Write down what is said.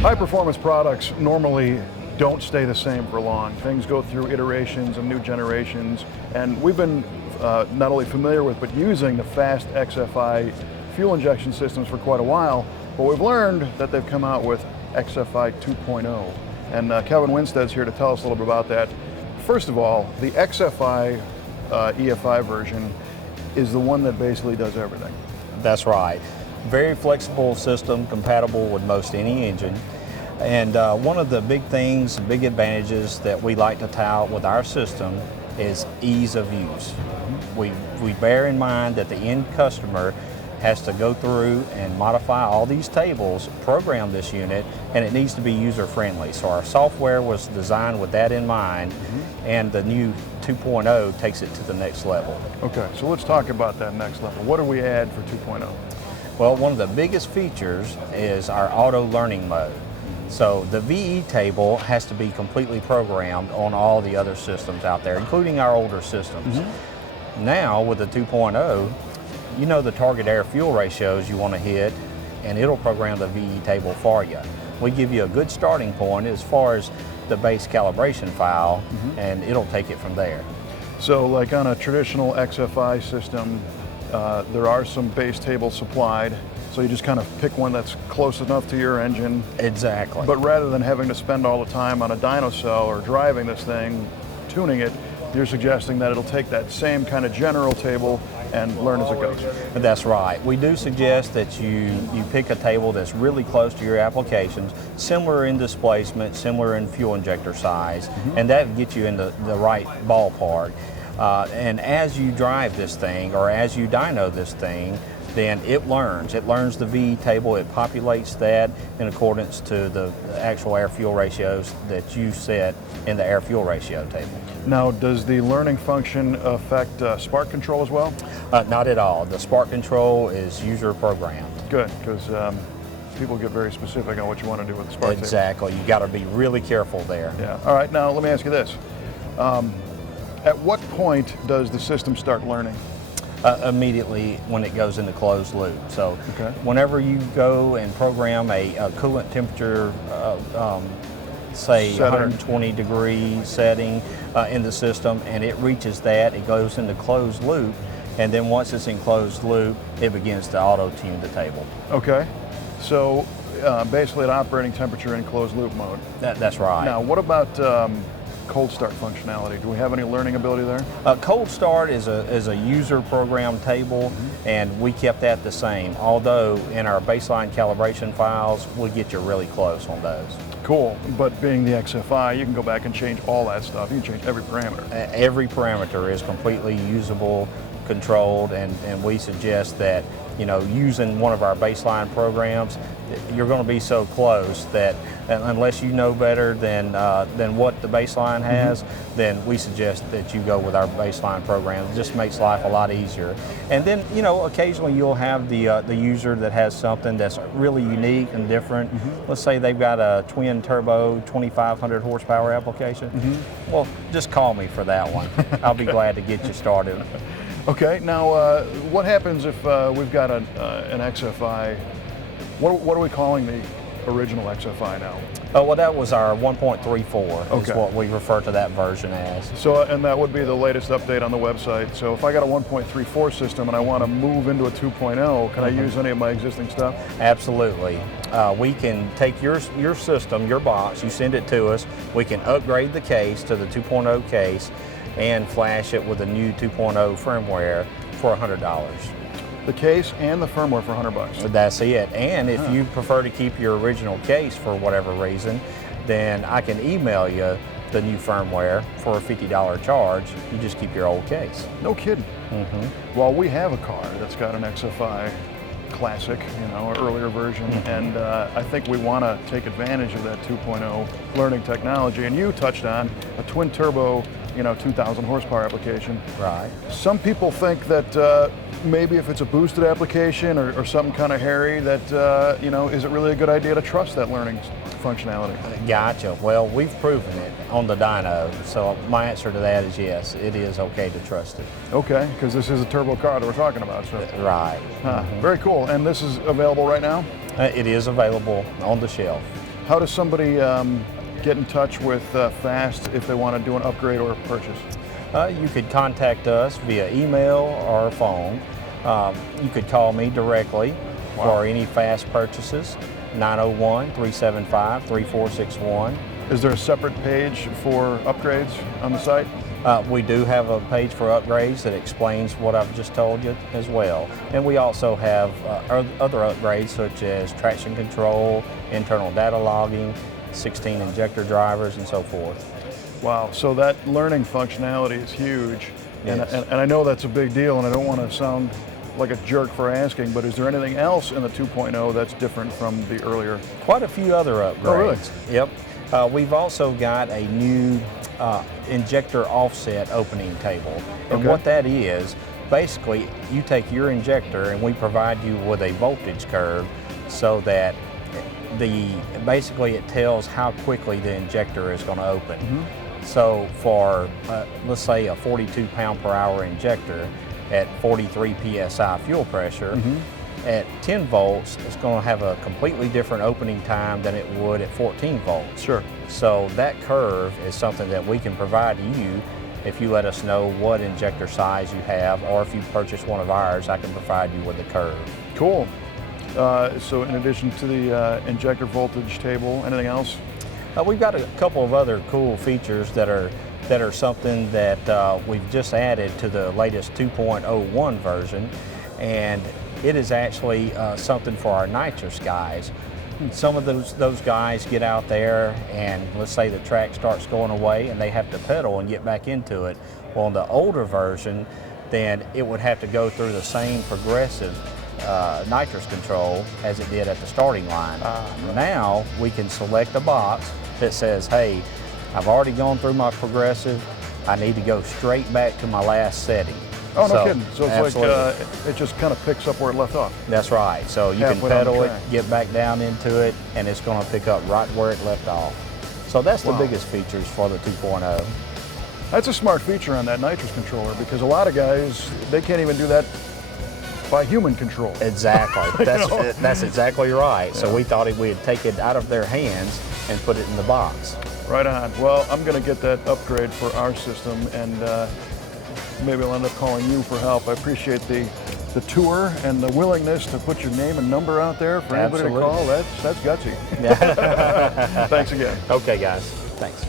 High performance products normally don't stay the same for long. Things go through iterations and new generations, and we've been not only familiar with but using the FAST XFI fuel injection systems for quite a while, but we've learned that they've come out with XFI 2.0. And Kevin Winstead's here to tell us a little bit about that. First of all, the XFI EFI version is the one that basically does everything. That's right. Very flexible system, compatible with most any engine. And one of the big things, big advantages that we like to tout with our system is ease of use. We bear in mind that the end customer has to go through and modify all these tables, program this unit, and it needs to be user-friendly. So our software was designed with that in mind, and the new 2.0 takes it to the next level. Okay, so let's talk about that next level. What do we add for 2.0? Well, one of the biggest features is our auto learning mode. So the VE table has to be completely programmed on all the other systems out there, including our older systems. Now with the 2.0, you know the target air fuel ratios you want to hit, and it'll program the VE table for you. We give you a good starting point as far as the base calibration file, and it'll take it from there. So like on a traditional XFI system, there are some base tables supplied, so you just kind of pick one that's close enough to your engine. Exactly. But rather than having to spend all the time on a dyno cell or driving this thing, tuning it, you're suggesting that it'll take that same kind of general table and learn as it goes. That's right. We do suggest that you pick a table that's really close to your applications, similar in displacement, similar in fuel injector size, and that gets you in the right ballpark. And as you drive this thing, or as you dyno this thing, then it learns. It learns the VE table, it populates that in accordance to the actual air-fuel ratios that you set in the air-fuel ratio table. Now, does the learning function affect spark control as well? Not at all. The spark control is user-programmed. Good, because people get very specific on what you want to do with the spark table. Exactly. You got to be really careful there. Yeah. All right, now let me ask you this. At what point does the system start learning? Immediately when it goes into closed loop. So whenever you go and program a coolant temperature, say 120 degree setting in the system, and it reaches that, it goes into closed loop, and then once it's in closed loop, it begins to auto-tune the table. Okay, so basically at operating temperature in closed loop mode. That's right. Now what about cold start functionality? Do we have any learning ability there? Cold start is a user program table, and we kept that the same, although in our baseline calibration files we get you really close on those. Cool, but being the XFI, you can go back and change all that stuff. You can change every parameter. Every parameter is completely usable, controlled, and we suggest that, you know, using one of our baseline programs, you're going to be so close that unless you know better than what the baseline has, then we suggest that you go with our baseline program. It just makes life a lot easier. And then, you know, occasionally you'll have the user that has something that's really unique and different. Let's say they've got a twin turbo 2,500 horsepower application. Well, just call me for that one. I'll be glad to get you started. Okay, now what happens if we've got an XFI? What are we calling the original XFI now? Well, that was our 1.34 is what we refer to that version as. So, and that would be the latest update on the website. So if I got a 1.34 system and I want to move into a 2.0, can I use any of my existing stuff? Absolutely. We can take your system, your box, you send it to us, we can upgrade the case to the 2.0 case and flash it with the new 2.0 firmware for $100. The case and the firmware for $100. That's it. And if you prefer to keep your original case for whatever reason, then I can email you the new firmware for a $50 charge. You just keep your old case. No kidding. Well, we have a car that's got an XFI Classic, you know, earlier version, and I think we want to take advantage of that 2.0 learning technology. And you touched on a twin turbo, you know, 2,000 horsepower application. Right. Some people think that maybe if it's a boosted application or something kind of hairy, that you know, is it really a good idea to trust that learning functionality? Gotcha. Well, we've proven it on the dyno, so my answer to that is yes, it is okay to trust it. Okay, because this is a turbo car that we're talking about. So. Right. Very cool. And this is available right now? It is available on the shelf. How does somebody get in touch with FAST if they want to do an upgrade or a purchase? You could contact us via email or phone. You could call me directly for any FAST purchases, 901-375-3461. Is there a separate page for upgrades on the site? We do have a page for upgrades that explains what I've just told you as well. And we also have other upgrades such as traction control, internal data logging, 16 injector drivers, and so forth. Wow, so that learning functionality is huge. Yes. And I know that's a big deal, and I don't want to sound like a jerk for asking, but is there anything else in the 2.0 that's different from the earlier? Quite a few other upgrades. Oh, really? Yep. We've also got a new injector offset opening table. And what that is, basically, you take your injector and we provide you with a voltage curve so that basically it tells how quickly the injector is going to open. So for, let's say, a 42 pound per hour injector at 43 psi fuel pressure, at 10 volts, it's going to have a completely different opening time than it would at 14 volts. Sure. So that curve is something that we can provide to you if you let us know what injector size you have, or if you purchase one of ours, I can provide you with the curve. Cool. So in addition to the injector voltage table, anything else? We've got a couple of other cool features that are something that we've just added to the latest 2.01 version, and it is actually something for our nitrous guys. Some of those guys get out there and let's say the track starts going away and they have to pedal and get back into it. Well, on the older version, then it would have to go through the same progressive nitrous control as it did at the starting line. Now we can select a box that says, hey, I've already gone through my progressive, I need to go straight back to my last setting. Oh, no kidding. So it's absolutely. like it just kind of picks up where it left off. That's right. So you can pedal it, get back down into it, and it's going to pick up right where it left off. So that's the biggest features for the 2.0. That's a smart feature on that nitrous controller, because a lot of guys, they can't even do that by human control. Exactly. That's exactly right. So we thought we'd take it out of their hands and put it in the box. Right on. Well, I'm going to get that upgrade for our system, and maybe I'll end up calling you for help. I appreciate the tour and the willingness to put your name and number out there for anybody to call. That's gutsy. Yeah. Thanks again. Okay, guys. Thanks.